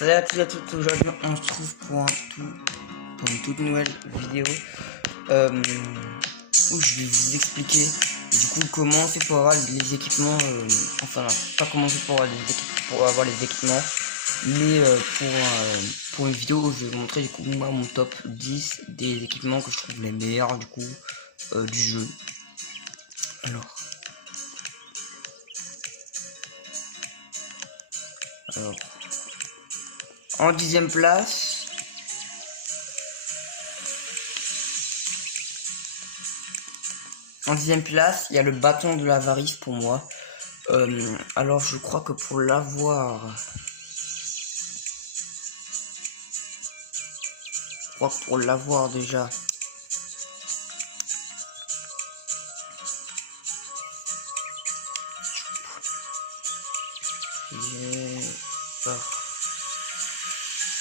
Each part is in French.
Salut à tous et à toutes, aujourd'hui on se trouve pour une toute nouvelle vidéo où je vais vous expliquer du coup comment c'est pour avoir les équipements, enfin non, pas comment c'est pour avoir les équipements, mais pour une vidéo où je vais vous montrer du coup moi mon top 10 des équipements que je trouve les meilleurs du coup du jeu. Alors en 10e place, il y a le bâton de l'avarice pour moi. Alors je crois que pour l'avoir, déjà,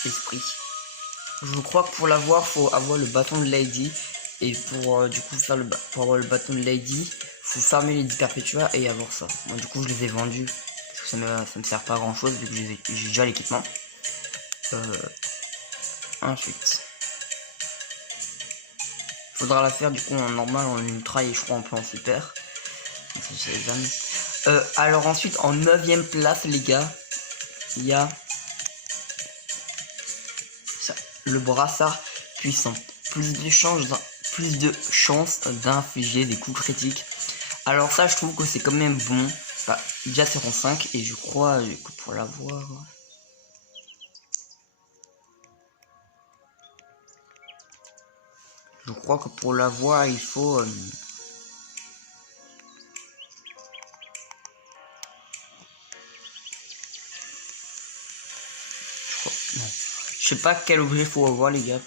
esprit. Je crois que pour l'avoir, faut avoir le bâton de Lady. Et pour du coup pour avoir le bâton de Lady, faut farmer les 10 perpétua et avoir ça. Moi du coup je les ai vendus parce que ça me sert pas à grand chose vu que j'ai déjà l'équipement. Ensuite, faudra la faire du coup en normal, en ultra et je crois en plan super. Donc, ça, alors ensuite en 9e place les gars, il y a ça, le brassard puissant. Plus de chances d'infliger des coups critiques. Alors ça je trouve que c'est quand même bon. Bah, déjà c'est rang 5 et je crois que pour l'avoir, il faut je sais pas quel objet faut avoir les gars.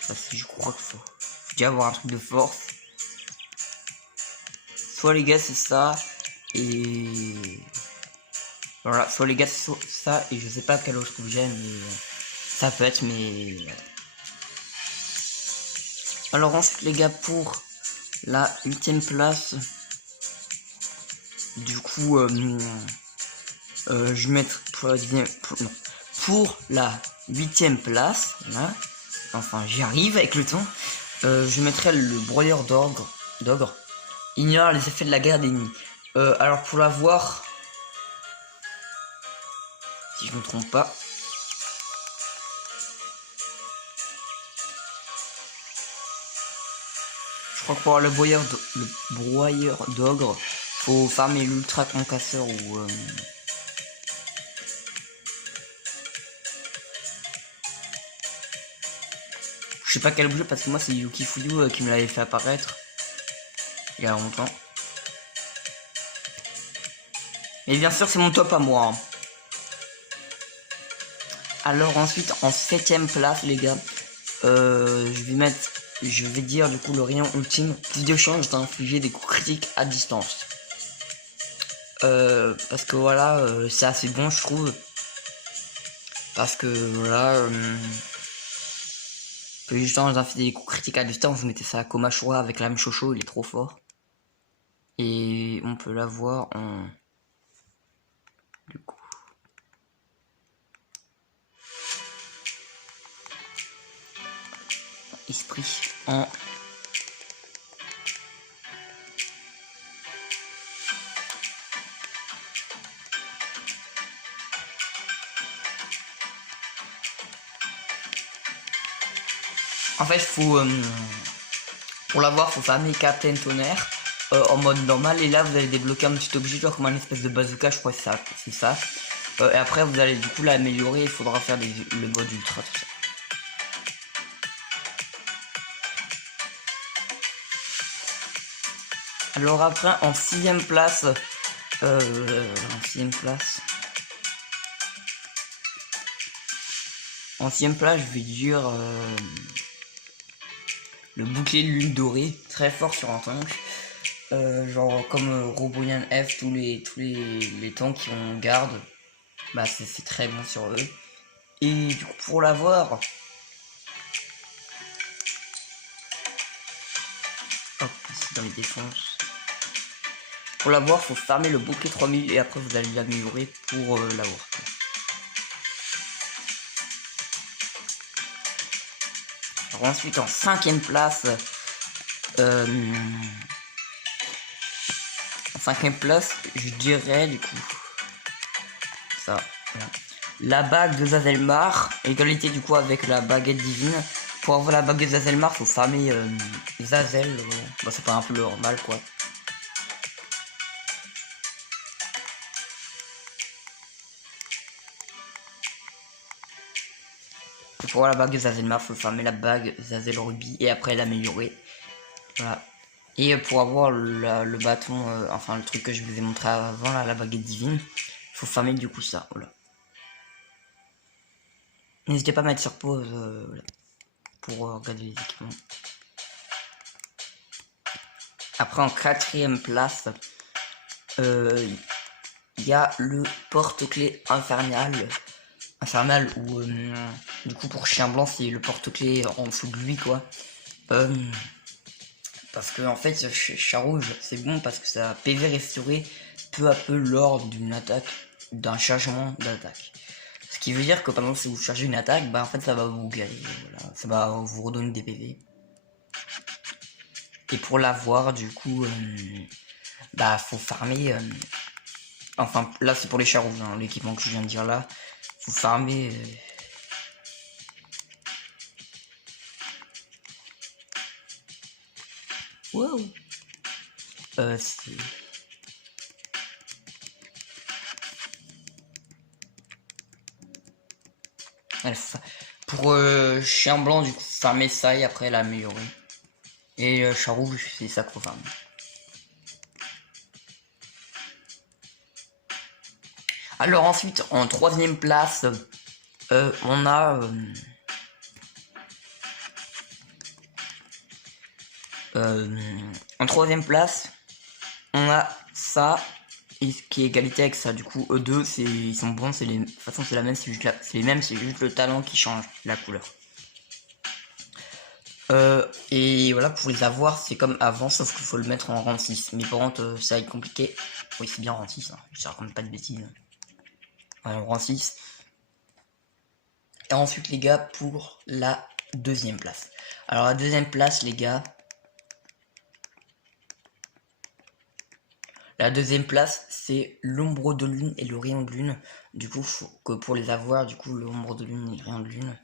Ça c'est, je crois qu'il faut déjà avoir un truc de force. Soit les gars c'est ça et voilà, soit les gars c'est ça et je sais pas quel autre objet mais ça peut être mais. Alors ensuite les gars pour la 8e place, du coup je vais mettre pour la 8e place là, enfin j'y arrive avec le temps, je mettrai le broyeur d'ogre. Ignore les effets de la guerre d'ennemis. Alors pour l'avoir, si je me trompe pas, je crois que pour avoir le broyeur d'ogre, faut farmer l'ultra concasseur ou je sais pas quel objet parce que moi c'est Yuki Fuyu qui me l'avait fait apparaître il y a longtemps. Et bien sûr c'est mon top à moi. Alors ensuite en 7e place les gars, je vais dire du coup le rayon ultime, plus de chances d'infliger des coups critiques à distance. Parce que voilà, c'est assez bon je trouve. Parce que voilà, plus de chances d'infliger des coups critiques à distance, vous mettez ça à Komashura avec l'âme Chocho, il est trop fort. Et on peut l'avoir en... Du coup... Esprit en... En fait, faut... pour l'avoir, faut farmer Captain Tonnerre en mode normal. Et là, vous allez débloquer un petit objet, genre comme un espèce de bazooka, je crois que c'est ça. Et après, vous allez du coup l'améliorer. Il faudra faire le mode ultra, tout ça. Alors après, en 6e place... En 6e place, je vais dire... le bouclier de lune dorée, très fort sur un tank. Genre comme Roboyan F, tous les tanks qui ont garde, bah c'est très bon sur eux. Et du coup pour l'avoir, hop, c'est dans les défenses. Pour l'avoir, faut farmer le bouclier 3000 et après vous allez l'améliorer pour l'avoir. Alors ensuite en 5ème place, je dirais du coup ça. Voilà. La bague de Zazelmar, égalité du coup avec la baguette divine. Pour avoir la baguette de Zazelmar, faut farmer Zazel. Bon, c'est pas un peu normal quoi. Et pour avoir la bague de Zazelmar, faut farmer la bague Zazel Ruby et après l'améliorer. Voilà. Et pour avoir le bâton, enfin le truc que je vous ai montré avant, là, la baguette divine, faut farmer du coup ça. Voilà. N'hésitez pas à mettre sur pause voilà, pour regarder les équipements. Après en 4ème place, il y a le porte-clés infernal ou du coup pour chien blanc c'est le porte-clés en dessous de lui quoi. Parce que en fait chat rouge c'est bon parce que ça PV restauré peu à peu lors d'une attaque, d'un chargement d'attaque. Ce qui veut dire que par exemple si vous chargez une attaque, bah en fait ça va vous guérir, voilà, ça va vous redonner des PV. Et pour l'avoir du coup, bah faut farmer. Enfin là c'est pour les chats rouges, hein, l'équipement que je viens de dire là. Faut farmer. Wow. C'est. Pour chien blanc du coup farmer ça et après l'améliorer. Et chat rouge c'est ça qu'il faut farmer. Alors ensuite en 3ème place on a en 3ème place on a ça qui est égalité avec ça. Du coup eux2 ils sont bons, c'est les de toute façon c'est la même, c'est les mêmes, c'est juste le talent qui change la couleur. Et voilà, pour les avoir c'est comme avant sauf qu'il faut le mettre en rang 6. Mais par contre ça va être compliqué. Oui c'est bien rang 6 hein. Je raconte pas de bêtises. Voilà, rang 6. Et ensuite les gars pour la 2ème place. Alors la 2ème place les gars, la 2ème place c'est l'ombre de lune et le rayon de lune. Du coup faut que pour les avoir du coup l'ombre de lune et le rayon de lune.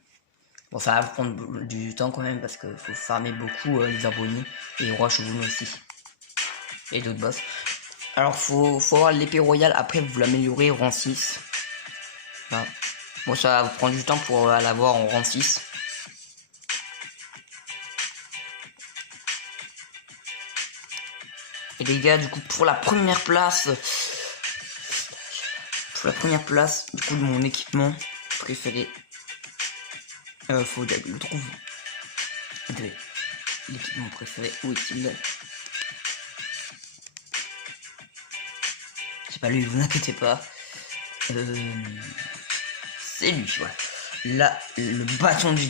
Bon ça va prendre du temps quand même parce que faut farmer beaucoup les abonnés et roi chevaux aussi. Et d'autres boss. Alors faut avoir l'épée royale, après vous l'améliorez rang 6. Voilà. Bon ça va vous prendre du temps pour l'avoir en rang 6. Et les gars du coup pour la première place du coup de mon équipement préféré, faut le trouver. L'équipement préféré, où est-il? C'est pas lui, vous inquiétez pas. C'est lui, voilà. Là, le bâton du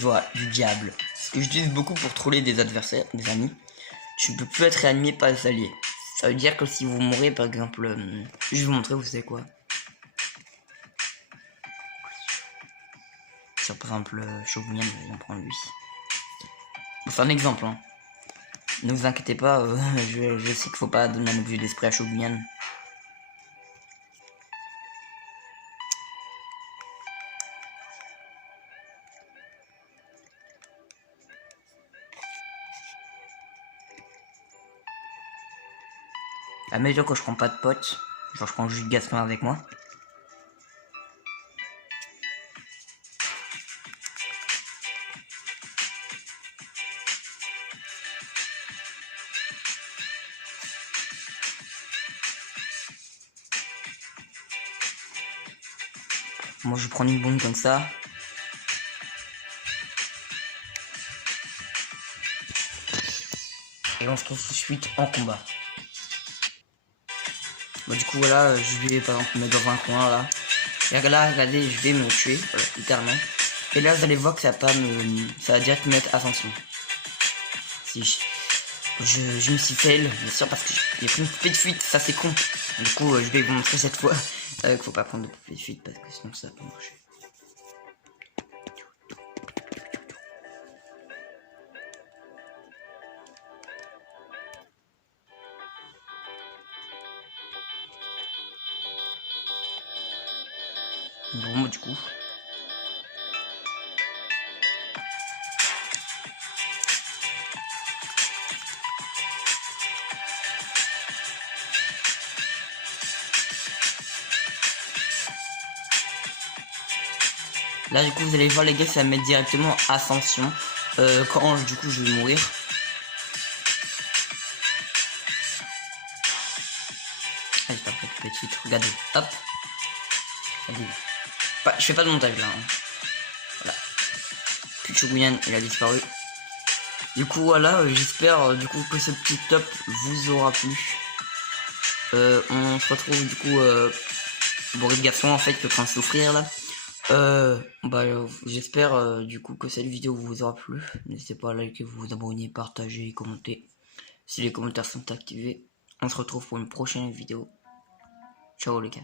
diable. Ce que j'utilise beaucoup pour troller des adversaires, des amis. Tu ne peux plus être réanimé par les alliés. Ça veut dire que si vous mourrez, par exemple, je vais vous montrer, vous savez quoi. Sur par exemple, Shogun, je vais prendre lui. Bon, c'est un exemple, hein. Ne vous inquiétez pas, je sais qu'il faut pas donner un objet d'esprit à Shogun. À mesure que je prends pas de potes, genre je prends juste Gaston avec moi. Moi je vais prendre une bombe comme ça. Et on se trouve tout de suite en combat. Bon, du coup voilà, je vais par exemple me mettre dans un coin là. Et là regardez, je vais me tuer, voilà, littéralement. Et là vous allez voir que ça va pas me. Ça va direct me mettre attention. Si je me suis fail, bien sûr, parce qu'il y a plein de poupées de fuite, ça c'est con. Du coup, je vais vous montrer cette fois qu'il faut pas prendre de poupées de fuite parce que sinon ça peut marcher. Bon, du coup. Là, du coup, vous allez voir les gars, ça va mettre directement ascension. Quand du coup je vais mourir. Ah, j'ai pas pris de petite suite, regardez, hop. Regardez. Je fais pas de montage là. Hein. Voilà. Puchuguyan, il a disparu. Du coup, voilà, j'espère du coup que ce petit top vous aura plu. On se retrouve du coup bourré de garçons en fait qui est en train de souffrir là. J'espère du coup que cette vidéo vous aura plu. N'hésitez pas à liker, vous abonner, partager et commenter si les commentaires sont activés. On se retrouve pour une prochaine vidéo. Ciao les gars.